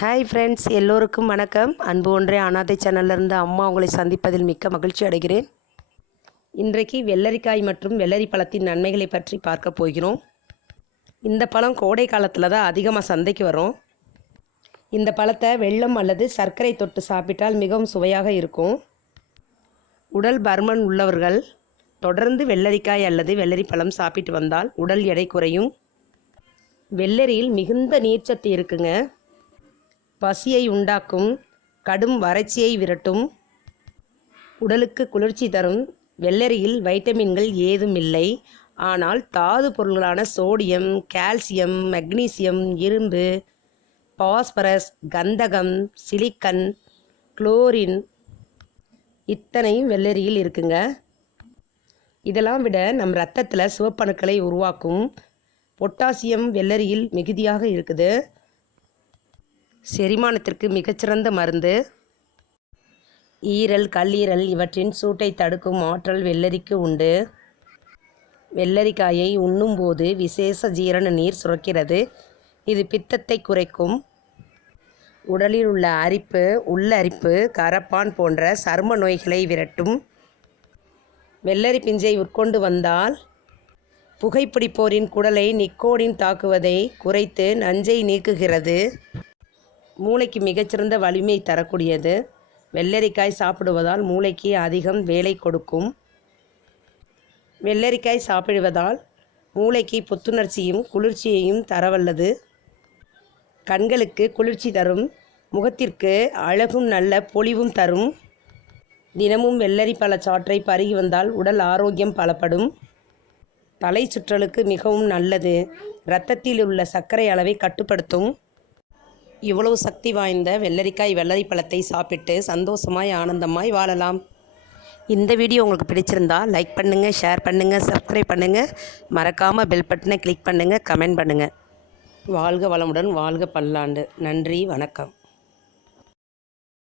Hi friends, எல்லோருக்கும் வணக்கம். அன்பு ஒன்றே அனாதை சேனல்லேருந்து அம்மா உங்களை சந்திப்பதில் மிக்க மகிழ்ச்சி அடைகிறேன். இன்றைக்கு வெள்ளரிக்காய் மற்றும் வெள்ளரி பழத்தின் நன்மைகளை பற்றி பார்க்க போகிறோம். இந்த பழம் கோடை காலத்தில் தான் அதிகமாக சந்தைக்கு வரும். இந்த பழத்தை வெல்லம் அல்லது சர்க்கரை தொட்டு சாப்பிட்டால் மிகவும் சுவையாக இருக்கும். உடல் பருமன் உள்ளவர்கள் தொடர்ந்து வெள்ளரிக்காய் அல்லது வெள்ளரி பழம் சாப்பிட்டு வந்தால் உடல் எடை குறையும். வெள்ளரியில் மிகுந்த நீர்ச்சத்து இருக்குங்க. பசியை உண்டாக்கும், கடும் வறட்சியை விரட்டும், உடலுக்கு குளிர்ச்சி தரும். வெள்ளரியில் வைட்டமின்கள் ஏதும் இல்லை. ஆனால் தாது பொருள்களான சோடியம், கால்சியம், மக்னீசியம், இரும்பு, பாஸ்பரஸ், கந்தகம், சிலிக்கன், குளோரின் இத்தனையும் வெள்ளரியில் இருக்குங்க. இதெல்லாம் விட நம் இரத்தத்தில் சிவப்பணுக்களை உருவாக்கும் பொட்டாசியம் வெள்ளரியில் மிகுதியாக இருக்குது. செரிமானத்திற்கு மிகச்சிறந்த மருந்து. ஈரல், கல்லீரல் இவற்றின் சூட்டை தடுக்கும் ஆற்றல் வெள்ளரிக்கு உண்டு. வெள்ளரிக்காயை உண்ணும்போது விசேஷ ஜீரண நீர் சுரக்கிறது. இது பித்தத்தை குறைக்கும். உடலில் உள்ள அரிப்பு, உள்ளரிப்பு, கரப்பான் போன்ற சரும நோய்களை விரட்டும். வெள்ளரி பிஞ்சை உட்கொண்டு வந்தால் புகைப்பிடிப்போரின் குடலை நிக்கோடின் தாக்குவதை குறைத்து நஞ்சை நீக்குகிறது. மூளைக்கு மிகச்சிறந்த வலிமை தரக்கூடியது. வெள்ளரிக்காய் சாப்பிடுவதால் மூளைக்கு அதிகம் வேலை கொடுக்கும். வெள்ளரிக்காய் சாப்பிடுவதால் மூளைக்கு புத்துணர்ச்சியும் குளிர்ச்சியையும் தரவல்லது. கண்களுக்கு குளிர்ச்சி தரும். முகத்திற்கு அழகும் நல்ல பொலிவும் தரும். தினமும் வெள்ளரி பழச்சாற்றை பருகி வந்தால் உடல் ஆரோக்கியம் பலப்படும். தலை சுற்றலுக்கு மிகவும் நல்லது. இரத்தத்தில் உள்ள சர்க்கரை அளவை கட்டுப்படுத்தும். இவ்வளவு சக்தி வாய்ந்த வெள்ளரிக்காய் வெள்ளரி பழத்தை சாப்பிட்டு சந்தோஷமாய் ஆனந்தமாய் வாழலாம். இந்த வீடியோ உங்களுக்கு பிடிச்சிருந்தா லைக் பண்ணுங்கள், ஷேர் பண்ணுங்கள், சப்ஸ்கிரைப் பண்ணுங்கள். மறக்காமல் பெல் பட்டனை கிளிக் பண்ணுங்கள், கமெண்ட் பண்ணுங்கள். வாழ்க வளமுடன், வாழ்க பல்லாண்டு. நன்றி, வணக்கம்.